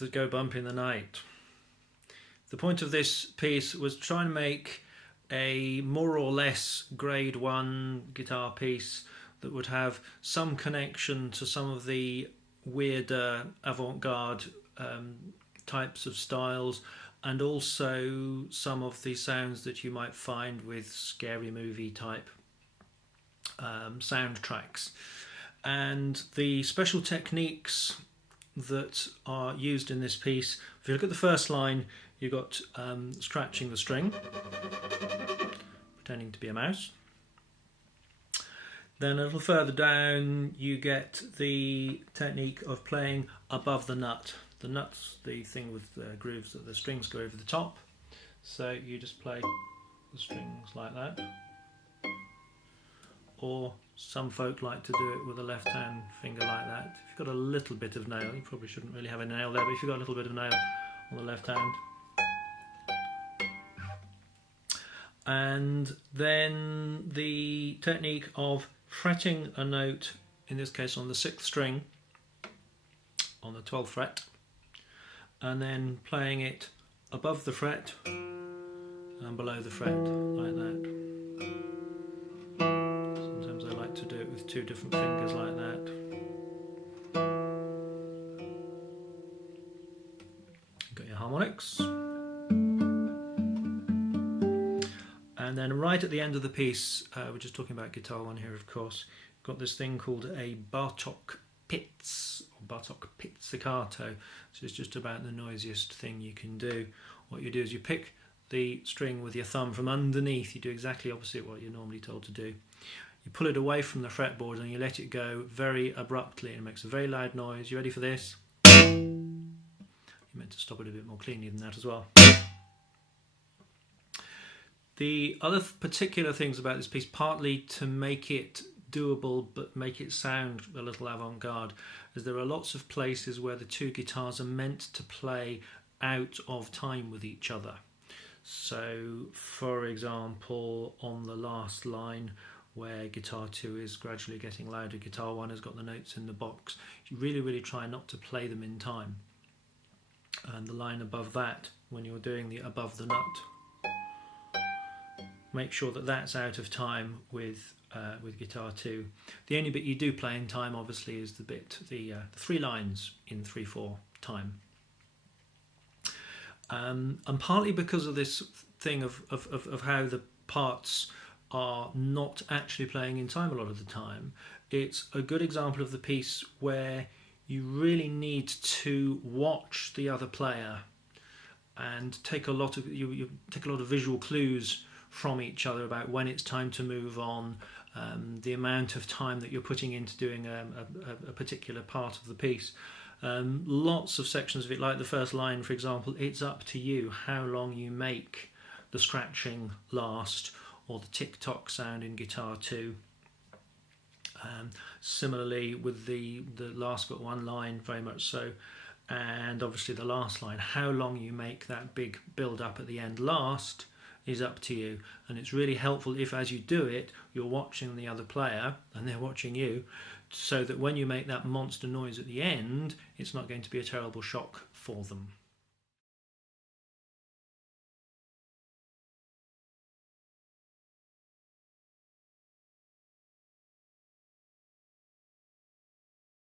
that go bump in the night. The point of this piece was to try and make a more or less grade 1 guitar piece that would have some connection to some of the weirder avant-garde types of styles, and also some of the sounds that you might find with scary movie type soundtracks. And the special techniques that are used in this piece, if you look at the first line, you've got scratching the string, pretending to be a mouse. Then a little further down you get the technique of playing above the nut. The nut's the thing with the grooves that the strings go over the top. So you just play the strings like that. Or some folk like to do it with a left hand finger like that. If you've got a little bit of nail, you probably shouldn't really have a nail there, but if you've got a little bit of nail on the left hand. And then the technique of fretting a note, in this case on the 6th string, on the 12th fret, and then playing it above the fret and below the fret, like that. Sometimes I like to do it with 2 different fingers like that. Got your harmonics. And then right at the end of the piece, we're just talking about guitar 1 here, of course, got this thing called a Bartok Pitz, or Bartok pizzicato, so it's just about the noisiest thing you can do. What you do is you pick the string with your thumb from underneath, you do exactly opposite what you're normally told to do. You pull it away from the fretboard and you let it go very abruptly, and it makes a very loud noise. You ready for this? You meant to stop it a bit more cleanly than that as well. The other particular things about this piece, partly to make it doable but make it sound a little avant-garde, is there are lots of places where the 2 guitars are meant to play out of time with each other. So for example, on the last line where guitar 2 is gradually getting louder, guitar 1 has got the notes in the box, you really try not to play them in time. And the line above that, when you're doing the above the nut, make sure that that's out of time with guitar 2. The only bit you do play in time, obviously, is the bit, the 3 lines in 3/4 time. And partly because of this thing of how the parts are not actually playing in time a lot of the time, it's a good example of the piece where you really need to watch the other player and take a lot of you take a lot of visual clues from each other about when it's time to move on, the amount of time that you're putting into doing a particular part of the piece. Lots of sections of it, like the first line for example, it's up to you how long you make the scratching last, or the tick-tock sound in guitar 2. Similarly with the last but one line, very much so, and obviously the last line, how long you make that big build up at the end last is up to you. And it's really helpful if as you do it you're watching the other player and they're watching you, so that when you make that monster noise at the end it's not going to be a terrible shock for them.